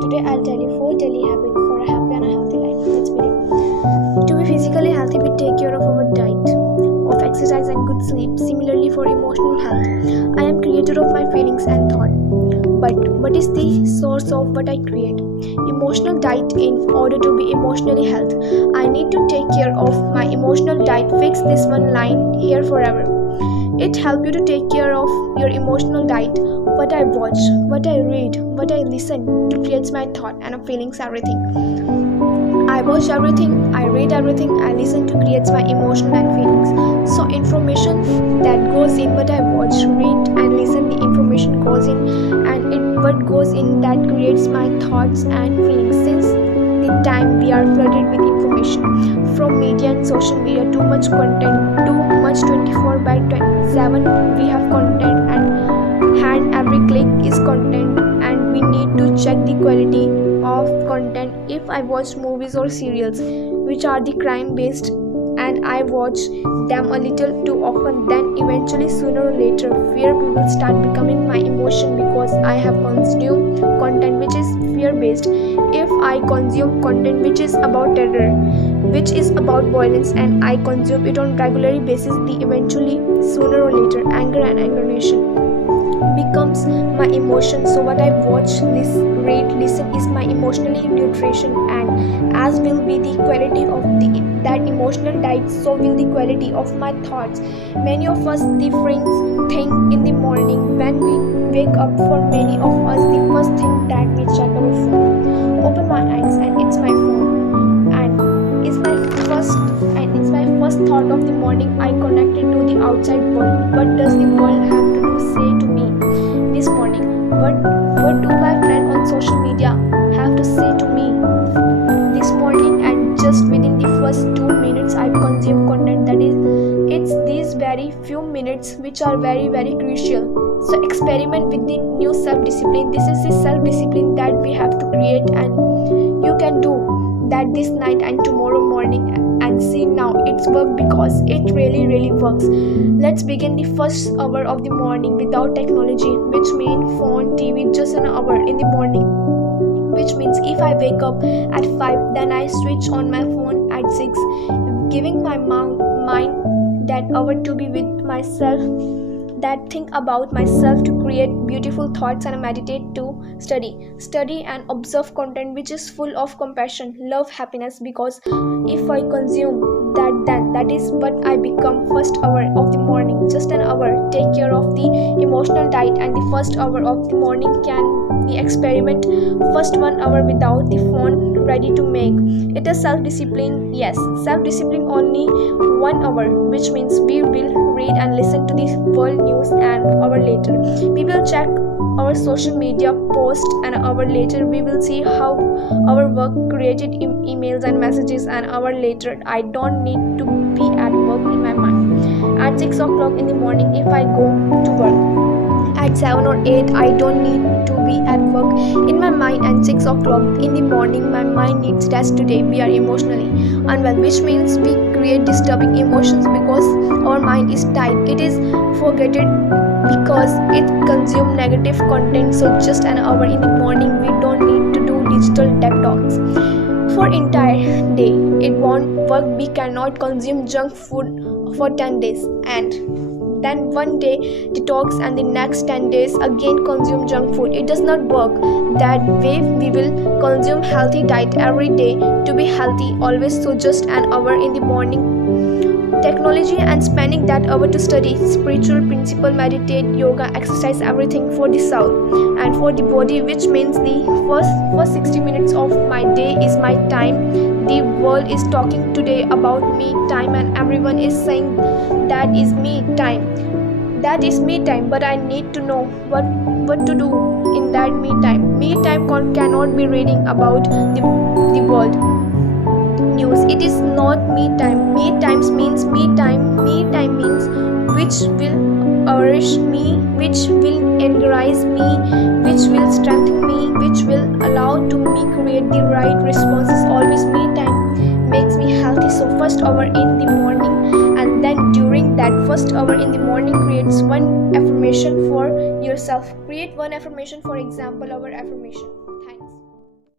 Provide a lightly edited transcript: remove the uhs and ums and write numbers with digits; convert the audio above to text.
Today I'll tell you 4 daily habits for a happy and a healthy life. Let's begin. To be physically healthy, we take care of our diet, of exercise and good sleep. Similarly, for emotional health, I am creator of my feelings and thought. But what is the source of what I create? Emotional diet. In order to be emotionally healthy, I need to take care of my emotional diet. Fix this one line here forever. It helps you to take care of your emotional diet. What I watch, what I read, what I listen to creates my thought and feelings, everything. I watch everything, I read everything, I listen to creates my emotion and feelings. So information that goes in what I watch, read and listen, the information goes in, and what goes in that creates my thoughts and feelings. Since the time we are flooded with information from media and social media, too much content, too much 24/7 we have content, and every click is content, and we need to check the quality of content. If I watch movies or serials which are the crime based and I watch them a little too often, then eventually sooner or later fear will start becoming my emotion, because I have consumed content which is fear based. If I consume content which is about terror, which is about violence, and I consume it on regular basis, the eventually sooner or later anger and aggression becomes my emotion. So what I watch, read, listen is my emotionally nutrition, and as will be the quality of that emotional diet, so will the quality of my thoughts. Many of us, the first thing in the morning when we wake up, for many of us the first thing that we check our phone, open my eyes and it's my phone, and it's my first thought of the morning. I connected to the outside world. What does the world have to say to me this morning? What do my friends on social media have to say to me this morning? And just within the first 2 minutes I consume content. That is, it's these very few minutes which are very, very crucial. So experiment with the new self-discipline. This is the self-discipline that we have to create, and you can do that this night and tomorrow morning, and see now it's work, because it really works. Let's begin the first hour of the morning without technology, which means phone, TV, just an hour in the morning, which means if I wake up at 5, then I switch on my phone at 6, giving my mind that hour to be with myself, that think about myself, to create beautiful thoughts, and meditate, to study and observe content which is full of compassion, love, happiness, because if I consume that, then that is what I become. First hour of the morning, just an hour, take care of the emotional diet, and the first hour of the morning can be experiment. First 1 hour without the phone, ready to make it a self-discipline. Yes, self-discipline only 1 hour, which means we will read and listen to the world news, and hour later we will check our social media post, and an hour later we will see how our work created emails and messages, and an hour later I don't need to be at work in my mind. At 6 o'clock in the morning, if I go to work, at 7 or 8 I don't need to be at work in my mind, and 6 o'clock in the morning my mind needs rest. Today we are emotionally unwell, which means we create disturbing emotions because our mind is tight, it is forgotten, because it consumes negative content. So just an hour in the morning, we don't need to do digital detox for entire day. It won't work. We cannot consume junk food for 10 days, and then one day detox, and the next 10 days again consume junk food. It does not work that way. We will consume healthy diet every day to be healthy always. So just an hour in the morning technology, and spending that hour to study spiritual principle, meditate, yoga, exercise, everything for the soul and for the body, which means the first 60 minutes of my day is my time. The world is talking today about me time, and everyone is saying that is me time, but I need to know what to do in that me time. Me time cannot be reading about the world news. It is not me time. Me times means me time. Me time means which will nourish me, which will encourage me, which will strengthen me, which will allow to me create the right responses. Always me time makes me healthy. So first hour in the morning, and then during that first hour in the morning, creates one affirmation for yourself. Create one affirmation. For example, our affirmation: